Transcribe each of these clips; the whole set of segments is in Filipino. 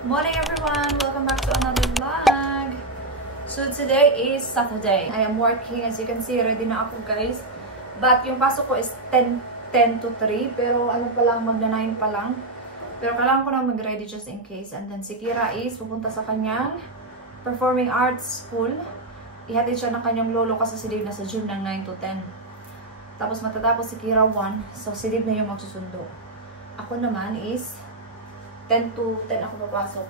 Morning everyone! Welcome back to another vlog! So today is Saturday. I am working. As you can see, ready na ako guys. But yung pasok ko is 10 to 3. Pero ano pa lang, magna 9 pa lang. Pero kailangan ko na mag-ready just in case. And then si Kira is pupunta sa kanyang performing arts school. Ihatid siya ng kanyang lolo kasi si Dave nasa gym ng 9 to 10. Tapos matatapos si Kira 1. So si Dave na yung magsusundo. Ako naman is 10 to 10 ako papasok.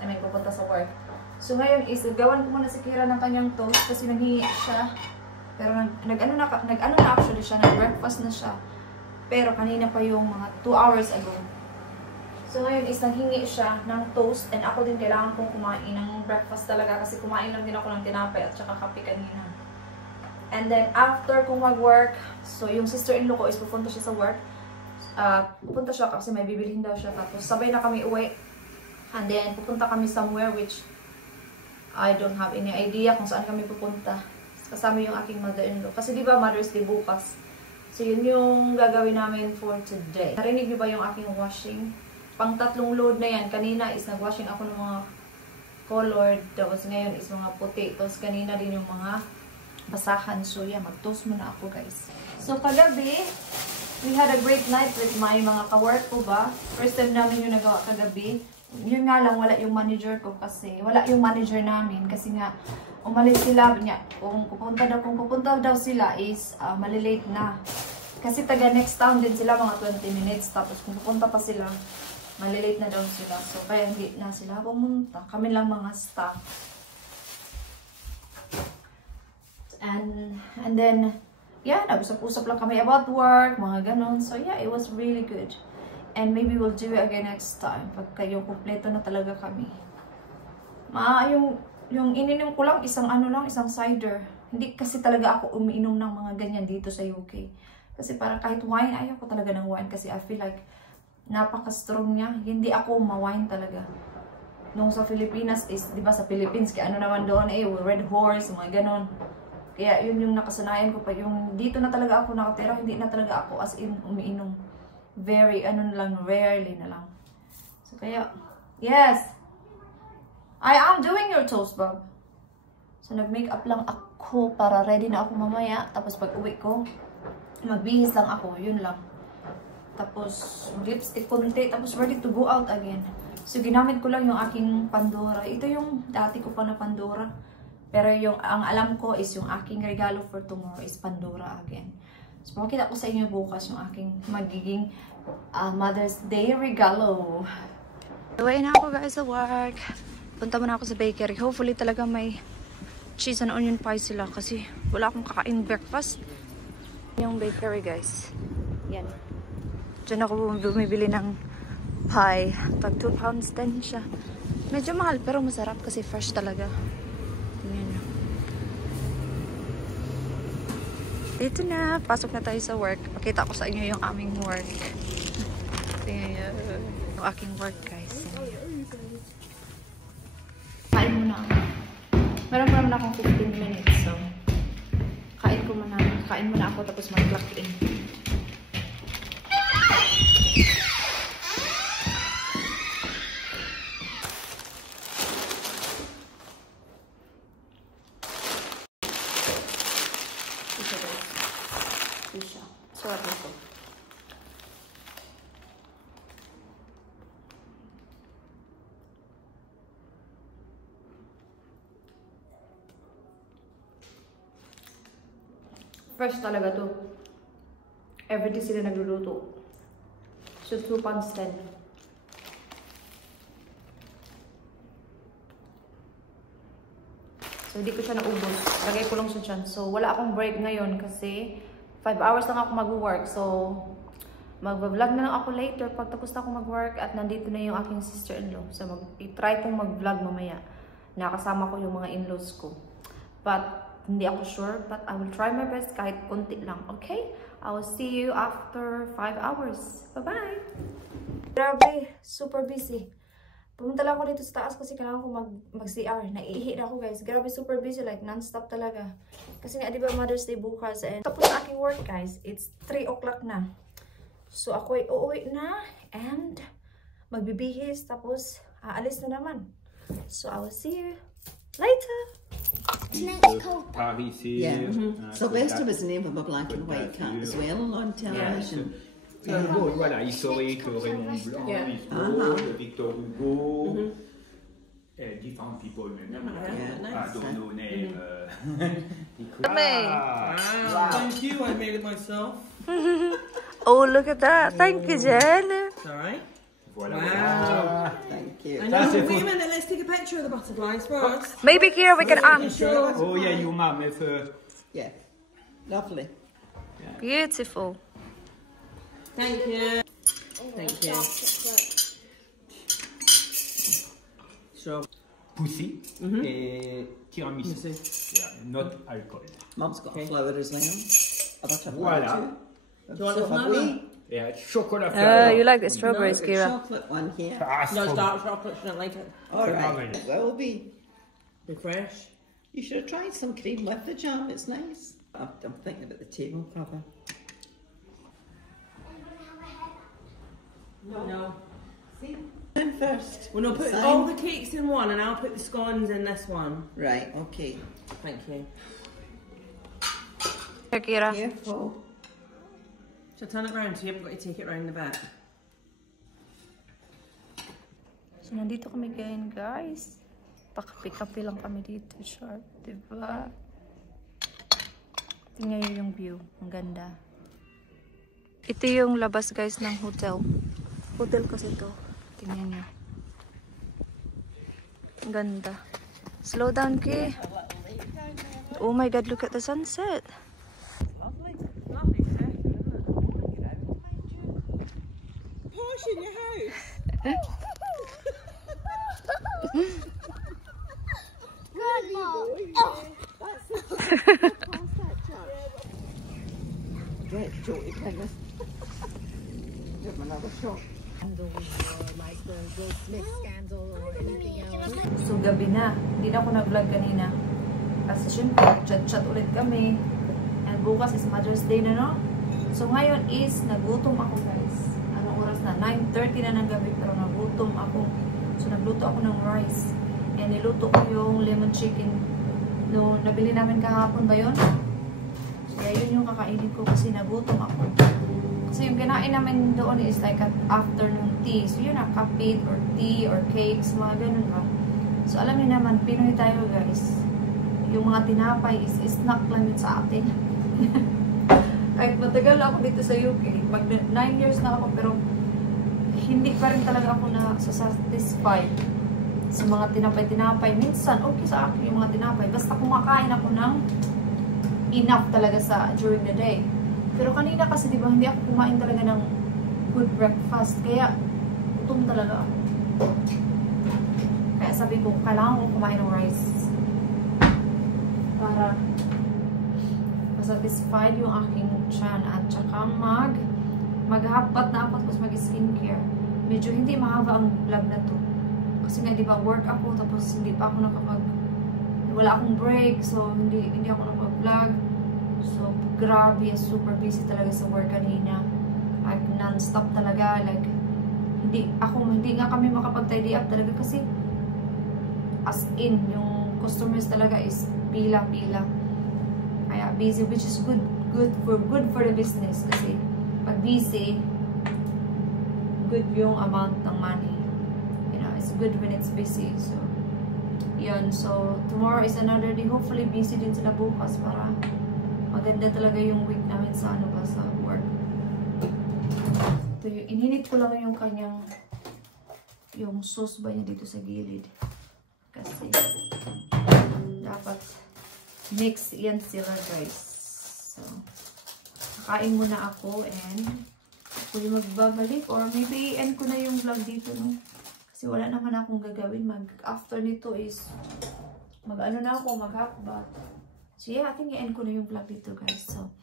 I mean, pupunta sa work. So ngayon is, gawan ko muna si Kira ng kanyang toast kasi nanghihi siya. Pero nag-ano na actually siya, nag-breakfast na siya. Pero kanina pa yung mga 2 hours ago. So ngayon is, nanghingi siya ng toast and ako din kailangan kong kumain ng breakfast talaga kasi kumain lang din ako ng tinapay at saka kape kanina. And then after kong mag-work, so yung sister-in-law ko is pupunta siya sa work. Pupunta siya kasi may bibilhin daw siya. Tapos sabay na kami uwi. And then pupunta kami somewhere which I don't have any idea kung saan kami pupunta. Kasama yung aking mother-in-law. Kasi di ba Mother's Day bukas. So yun yung gagawin namin for today. Narinig niyo ba yung aking washing? Pang 3 load na yan. Kanina is nag-washing ako ng mga colored. Tapos ngayon is mga puti. Tapos kanina din yung mga basahan. So yeah, mag-toast muna ako guys. So kagabi, we had a great night with my mga ka-work ko ba. First time namin yung nagawa kagabi. Yun nga lang, wala yung manager ko kasi. Wala yung manager namin kasi nga umalis sila niya. Kung pupunta daw sila is malilate na. Kasi taga next town din sila mga 20 minutes. Tapos kung pupunta pa sila, malilate na daw sila. So kaya hindi na sila pumunta. Kami lang mga staff. And then yeah, nag-usap-usap lang kami about work, mga ganon. So yeah, it was really good. And maybe we'll do it again next time. Pagka yung kompleto na talaga kami. Yung ininom ko lang, isang cider. Hindi kasi talaga ako umiinom ng mga ganyan dito sa UK. Kasi parang kahit wine, ayaw ko talaga ng wine. Kasi I feel like napaka-strong niya. Hindi ako ma-wine talaga. Nung sa Pilipinas is, di ba sa Philippines, kaya ano naman doon Red Horse, mga ganon. Kaya yun yung nakasanayan ko pa. Yung dito na talaga ako nakatira, hindi na talaga ako as in umiinom. Very, rarely na lang. So kaya, yes! I am doing your toast, Bob. So nag-makeup lang ako para ready na ako mamaya. Tapos pag uwi ko, magbihis lang ako. Yun lang. Tapos lipstick konti. Tapos ready to go out again. So ginamit ko lang yung aking Pandora. Ito yung dati ko pa na Pandora. Pero ang alam ko is yung aking regalo for tomorrow is Pandora again. So, makikita ko sa inyo bukas yung aking magiging Mother's Day regalo. Uwi na ako guys sa work. Punta muna ako sa bakery. Hopefully talaga may cheese and onion pie sila kasi wala akong kakain breakfast. Yung bakery guys. Yan. Diyan ako bumibili ng pie. Tag 2 pounds din siya. Medyo mahal pero masarap kasi fresh talaga. Dito na, pasok na tayo sa work. Pakita ko sa inyo yung aming work. Tingnan nyo. Yung aking work, guys. Kain muna ako. Meron pa naman akong 15 minutes. So, kain muna ako tapos mag-clock in. Surat ito. Fresh talaga to. Everyday sila nagluluto. So 2 pounds 10. So hindi ko siya naubos. Lagay ko lang siya dyan. So wala akong break ngayon kasi 5 hours lang ako mag-work. So, mag-vlog na lang ako later pag tapos na ako mag-work at nandito na yung aking sister-in-law. So, i-try kong mag-vlog mamaya. Nakasama ko yung mga in-laws ko. But, hindi ako sure. But, I will try my best kahit konti lang. Okay? I will see you after 5 hours. Bye-bye! Grabe! Super busy. Pumunta lang ako dito sa taas kasi kailangan ko mag-CR. Naiihi na ako guys. Grabe, super busy. Like, non-stop talaga. Kasi nga, di ba Mother's Day bukas. And tapos sa aking work guys, it's 3 o'clock na. So, ako ay uuwi na. And magbibihis. Tapos, aalis na naman. So I will see you later. Yeah. Sylvester was the name of a black and white cat as well on television. Voilà, historique, Raymond Blanc, Victor Hugo, different people, I don't know name. Wow. Thank you, I made it myself. Oh, look at that. Thank you, Jen. It's alright. Voilà. Wow. Thank you. I know, wait a minute, let's take a picture of the butterflies first. Maybe here we can Oh yeah, your mum is Yeah. Lovely. Beautiful. Thank you. Thank you. So, pussy et tiramisu. Yeah, not alcohol. Mum's got a flower as well. A butterfly Voilà. too. do you want the flower? Yeah, chocolate flower. You like the strawberries, No, Kira? chocolate one here. No, it's dark chocolate, she don't like it. Alright, it will be. Be fresh. You should have tried some cream with the jam, it's nice. I'm thinking about the table cover. No. See? In first. Well, no, put Sign. all the cakes in one and I'll put the scones in this one. Right, okay. Thank you. Here, Kira. Careful. So turn it round so you haven't got to take it round the back. So, nandito kami ngayon, guys. Pakapi-kapi lang kami dito, sharp. Diba? Tingnan nyo yung view. Ang ganda. Ito yung labas, guys, ng hotel. Hotel kasi ito. Tingnan nyo. Ang ganda. Slow down, Ki. Oh my God, look at the sunset. Lovely. Lovely set, isn't it? Posh in your house. Right, Jody, goodness. Give him another shot. Like the Will Smith scandal or anything else. So, gabi na. Hindi na ako nag-vlog kanina. Kasi syempre, chat-chat ulit kami. And bukas is Mother's Day na, no? So, ngayon is, nagutom ako, guys. Anong oras na? 9:30 na ng gabi, pero nagutom ako. So, nagluto ako ng rice. And niluto ko yung lemon chicken. No, nabili namin kahapon ba yun? Kaya yun yung kakainin ko kasi nagutom ako. Kasi yung kinain namin doon is like an afternoon tea. So, yun na, kape or tea or cakes, mga ganun ba. So, alam niyo naman, Pinoy tayo, guys. Yung mga tinapay is snack lang yun sa atin. Kahit matagal ako dito sa UK, mag 9 years na ako, pero hindi pa rin talaga ako na-satisfied sa mga tinapay-tinapay. Minsan, okay sa akin yung mga tinapay. Basta kumakain ako ng enough talaga sa during the day. Pero kanina kasi, di ba, hindi ako kumain talaga ng good breakfast. Kaya, gutom talaga ako. Kaya sabi ko, kailangan ko kumain ng rice. Para masatisfied yung aking tiyan. At saka maghapat na ako tapos mag-skincare. Medyo hindi mahaba ang vlog na to. Kasi nga, di ba, work ako tapos hindi pa ako wala akong break. So, hindi ako nakapag-vlog. So, grabe, super busy talaga sa work kanina. Like, non-stop talaga. Like, hindi nga kami makapag-tidy up talaga kasi as in, yung customers talaga is pila-pila. Kaya busy, which is good for the business kasi pag busy, good yung amount ng money. You know, it's good when it's busy. So, yun. So, tomorrow is another day. Hopefully, busy din sila bukas para maganda talaga yung week namin sa sa work. Ito yung, ininit ko lang yung kanyang yung sauce ba niya dito sa gilid. Kasi dapat mix yan sila, guys. So, kakain muna ako and ako yung magbabalik or maybe end ko na yung vlog dito, no? Kasi wala naman akong gagawin. After nito is mag-ano na ako, mag-hakbat. So yeah, I think i-end ko na yung vlog dito, guys. So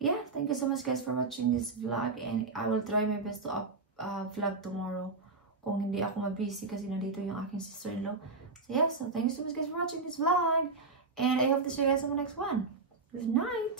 yeah, thank you so much, guys, for watching this vlog and I will try my best to vlog tomorrow kung hindi ako mabusy kasi nandito yung aking sister-in-law. So yeah, so thank you so much, guys, for watching this vlog and I hope to see you guys on the next one. Good night!